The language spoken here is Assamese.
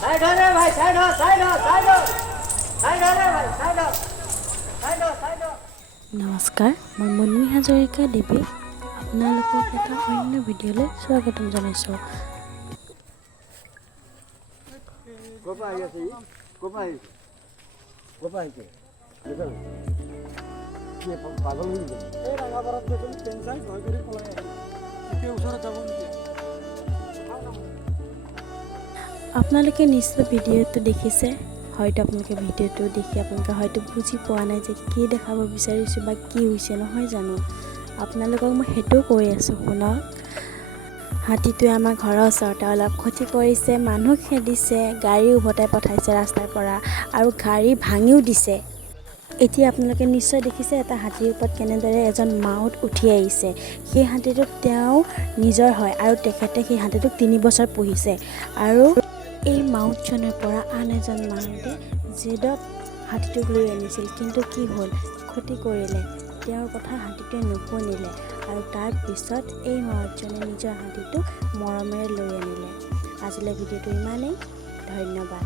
साइड हो रे भाई साइड हो साइड हो साइड हो साइड हो रे भाई साइड हो साइड हो साइड हो। নমস্কাৰ মই মুন্মি হাজৰিকা দেৱী আপোনালোকক এটা অন্য ভিডিঅ'লৈ স্বাগতম জনাইছোঁ। আপোনালোকে নিশ্চয় ভিডিঅ'টো দেখিছে, হয়তো আপোনালোকে ভিডিঅ'টো দেখি আপোনালোকে হয়তো বুজি পোৱা নাই যে কি দেখাব বিচাৰিছোঁ বা কি হৈছে নহয় জানো। আপোনালোকক মই সেইটোও কৈ আছোঁ শুনক। হাতীটোৱে আমাৰ ঘৰৰ ওচৰতে অলপ ক্ষতি কৰিছে, মানুহ খেদিছে, গাড়ী উভতাই পঠাইছে ৰাস্তাৰ পৰা আৰু গাড়ী ভাঙিও দিছে। এতিয়া আপোনালোকে নিশ্চয় দেখিছে এটা হাতীৰ ওপৰত কেনেদৰে এজন মাউত উঠি আহিছে। সেই হাতীটো তেওঁ নিজৰ হয় আৰু তেখেতে সেই হাতীটোক 3 বছৰ পুহিছে আৰু এই মাউতজনৰ পৰা আন এজন মাউতে জেদত হাতীটোক লৈ আনিছিল, কিন্তু কি হ'ল ক্ষতি কৰিলে। তেওঁৰ কথা হাতীটোৱে নুশুনিলে আৰু তাৰপিছত এই মাউতজনে নিজৰ হাতীটোক মৰমেৰে লৈ আনিলে। আজিলৈ ভিডিঅ'টো ইমানেই, ধন্যবাদ।